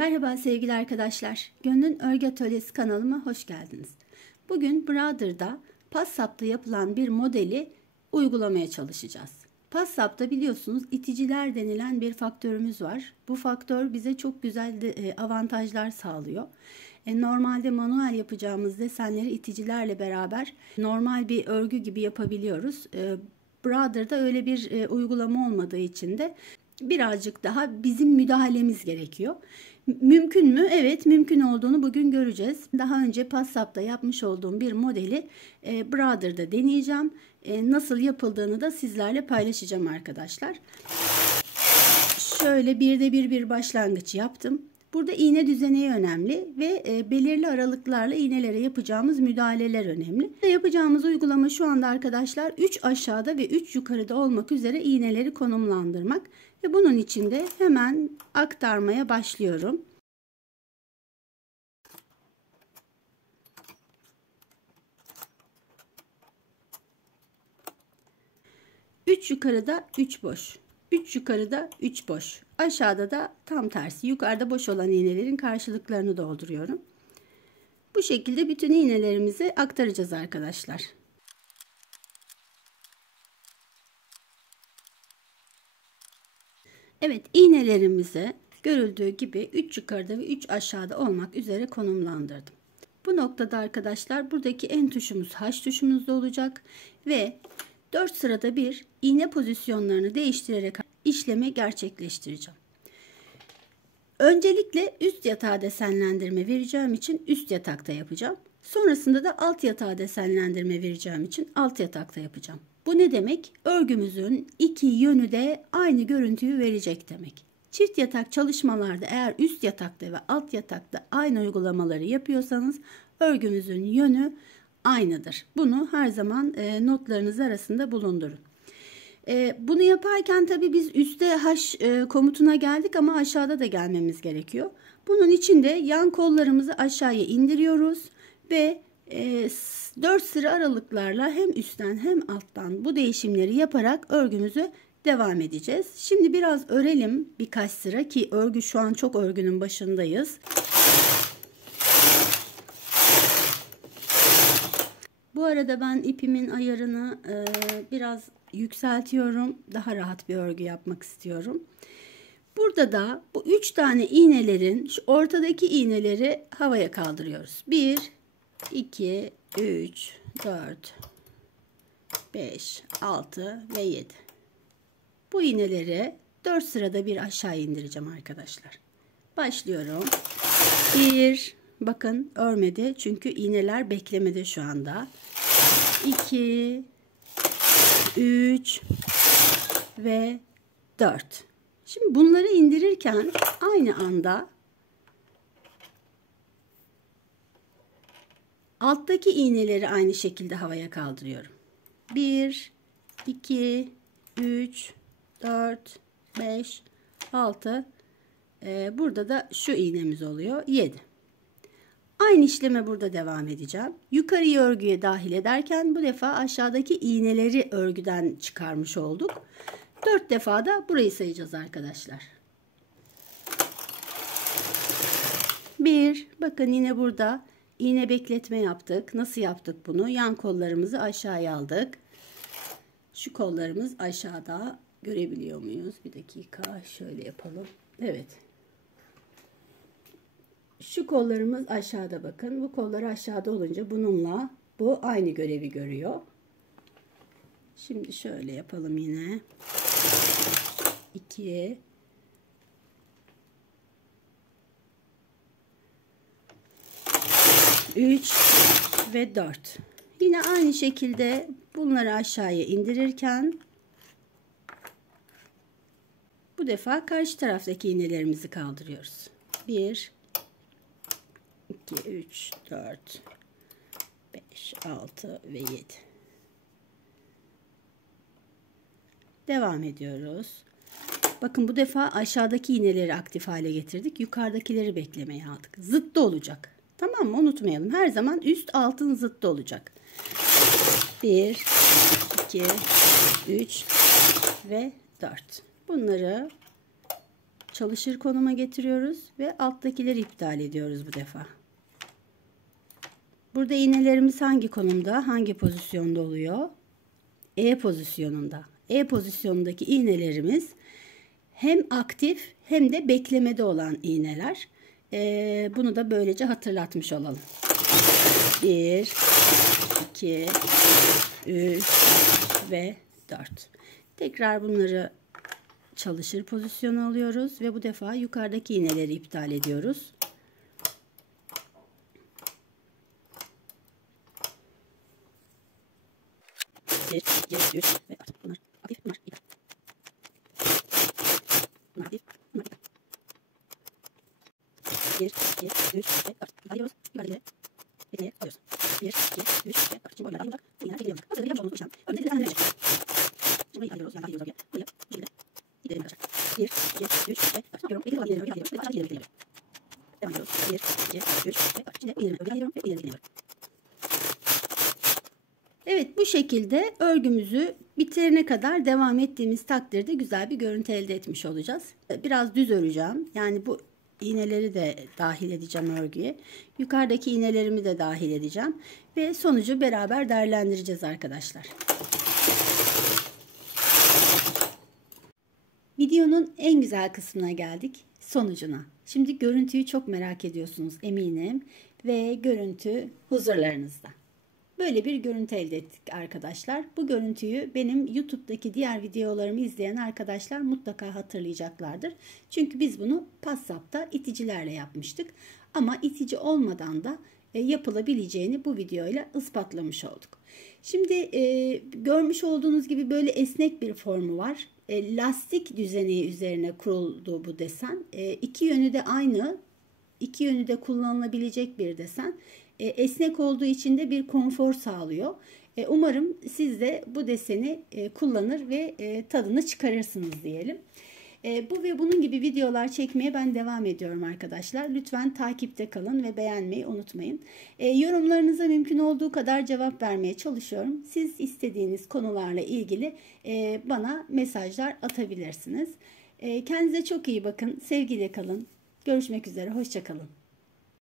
Merhaba sevgili arkadaşlar. Gönlün Örgü Atölyesi kanalıma hoş geldiniz. Bugün Brother'da PassSap'ta yapılan bir modeli uygulamaya çalışacağız. PassSap'ta biliyorsunuz iticiler denilen bir faktörümüz var. Bu faktör bize çok güzel avantajlar sağlıyor. Normalde manuel yapacağımız desenleri iticilerle beraber normal bir örgü gibi yapabiliyoruz. Brother'da öyle bir uygulama olmadığı için de birazcık daha bizim müdahalemiz gerekiyor. Mümkün mü? Evet, mümkün olduğunu bugün göreceğiz. Daha önce PassSap'ta yapmış olduğum bir modeli Brother'da deneyeceğim. Nasıl yapıldığını da sizlerle paylaşacağım arkadaşlar. Şöyle bir başlangıç yaptım. Burada iğne düzeneği önemli ve belirli aralıklarla iğnelere yapacağımız müdahaleler önemli. Yapacağımız uygulama şu anda arkadaşlar 3 aşağıda ve 3 yukarıda olmak üzere iğneleri konumlandırmak. Ve bunun için de hemen aktarmaya başlıyorum. Üç yukarıda 3 boş. 3 yukarıda 3 boş. Aşağıda da tam tersi. Yukarıda boş olan iğnelerin karşılıklarını dolduruyorum. Bu şekilde bütün iğnelerimizi aktaracağız arkadaşlar. Evet, iğnelerimizi görüldüğü gibi 3 yukarıda ve 3 aşağıda olmak üzere konumlandırdım. Bu noktada arkadaşlar buradaki en tuşumuz H tuşumuzda olacak ve 4 sırada bir iğne pozisyonlarını değiştirerek işlemi gerçekleştireceğim. Öncelikle üst yatağa desenlendirme vereceğim için üst yatakta yapacağım. Sonrasında da alt yatağa desenlendirme vereceğim için alt yatakta yapacağım. Bu ne demek? Örgümüzün iki yönü de aynı görüntüyü verecek demek. Çift yatak çalışmalarda eğer üst yatakta ve alt yatakta aynı uygulamaları yapıyorsanız örgümüzün yönü aynıdır. Bunu her zaman notlarınız arasında bulundurun. Bunu yaparken tabii biz üstte H komutuna geldik ama aşağıda da gelmemiz gerekiyor. Bunun için de yan kollarımızı aşağıya indiriyoruz ve 4 sıra aralıklarla hem üstten hem alttan bu değişimleri yaparak örgümüzü devam edeceğiz. Şimdi biraz örelim birkaç sıra ki örgü şu an çok örgünün başındayız. Bu arada ben ipimin ayarını biraz yükseltiyorum. Daha rahat bir örgü yapmak istiyorum. Burada da bu 3 tane iğnelerin şu ortadaki iğneleri havaya kaldırıyoruz. 1, 2, 3, 4, 5, 6 ve 7. Bu iğneleri 4 sırada bir aşağı indireceğim arkadaşlar. Başlıyorum. 1, bakın örmedi çünkü iğneler beklemede şu anda. 2, 3 ve 4. Şimdi bunları indirirken aynı anda alttaki iğneleri aynı şekilde havaya kaldırıyorum. 1, 2, 3, 4, 5, 6. Burada da şu iğnemiz oluyor. 7. Aynı işleme burada devam edeceğim. Yukarıyı örgüye dahil ederken bu defa aşağıdaki iğneleri örgüden çıkarmış olduk. 4 defa da burayı sayacağız arkadaşlar. 1, bakın yine burada iğne bekletme yaptık. Nasıl yaptık bunu? Yan kollarımızı aşağıya aldık. Şu kollarımız aşağıda. Görebiliyor muyuz? Bir dakika şöyle yapalım. Evet. Şu kollarımız aşağıda bakın. Bu kollar aşağıda olunca bununla bu aynı görevi görüyor. Şimdi şöyle yapalım yine. 2 3 ve 4. Yine aynı şekilde bunları aşağıya indirirken bu defa karşı taraftaki iğnelerimizi kaldırıyoruz. 1 2, 3, 4, 5, 6 ve 7. Devam ediyoruz. Bakın bu defa aşağıdaki iğneleri aktif hale getirdik. Yukarıdakileri beklemeye aldık. Zıttı olacak. Tamam mı? Unutmayalım. Her zaman üst altın zıttı olacak. 1, 2, 3 ve 4. Bunları çalışır konuma getiriyoruz ve alttakileri iptal ediyoruz bu defa. Burada iğnelerimiz hangi konumda, hangi pozisyonda oluyor? E pozisyonunda. E pozisyonundaki iğnelerimiz hem aktif hem de beklemede olan iğneler. Bunu da böylece hatırlatmış olalım. 1, 2, 3 ve 4. Tekrar bunları çalışır pozisyona alıyoruz ve bu defa yukarıdaki iğneleri iptal ediyoruz. Bir, iki, üç ve dört. Bunlar aktif, bunlar iptal. Bunlar aktif, bunlar iptal. 1, 2, 3 ve 4. İptal ediyoruz. Yukarıdakileri bekleye alıyoruz. 1, 2, 3 ve 4. Şimdi boyunlar yumuşak. Bu iğneler çekiliyor. Aslında yapmış olduğumuz işlem. Örneğin de desenleri verecek. Şimdi burayı iptal ediyoruz. Yani iptal ediyoruz oraya. Buraya bu şekilde ipleyelim arkadaşlar. 1, 2, 3 ve 4. Ne yapıyorum? Bekleyelim olan iğneleri iptal ediyorum. Ve aşağı iğneleri bekleyemiyorum. Devam ediyoruz. 1, 2, 3 ve 4. Şimdi bu iğneleri iptal ediyorum ve bu iğneleri bekleyemiyorum. Evet, bu şekilde örgümüzü bitirene kadar devam ettiğimiz takdirde güzel bir görüntü elde etmiş olacağız. Biraz düz öreceğim. Yani bu iğneleri de dahil edeceğim örgüye. Yukarıdaki iğnelerimi de dahil edeceğim. Ve sonucu beraber değerlendireceğiz arkadaşlar. Videonun en güzel kısmına geldik. Sonucuna. Şimdi görüntüyü çok merak ediyorsunuz eminim. Ve görüntü huzurlarınızda. Böyle bir görüntü elde ettik arkadaşlar. Bu görüntüyü benim YouTube'daki diğer videolarımı izleyen arkadaşlar mutlaka hatırlayacaklardır. Çünkü biz bunu PASSAP'ta iticilerle yapmıştık. Ama itici olmadan da yapılabileceğini bu videoyla ispatlamış olduk. Şimdi görmüş olduğunuz gibi böyle esnek bir formu var. Lastik düzeni üzerine kuruldu bu desen. İki yönü de aynı. İki yönü de kullanılabilecek bir desen. Esnek olduğu için de bir konfor sağlıyor. Umarım siz de bu deseni kullanır ve tadını çıkarırsınız diyelim. Bu ve bunun gibi videolar çekmeye ben devam ediyorum arkadaşlar. Lütfen takipte kalın ve beğenmeyi unutmayın. Yorumlarınıza mümkün olduğu kadar cevap vermeye çalışıyorum. Siz istediğiniz konularla ilgili bana mesajlar atabilirsiniz. Kendinize çok iyi bakın. Sevgiyle kalın. Görüşmek üzere. Hoşça kalın.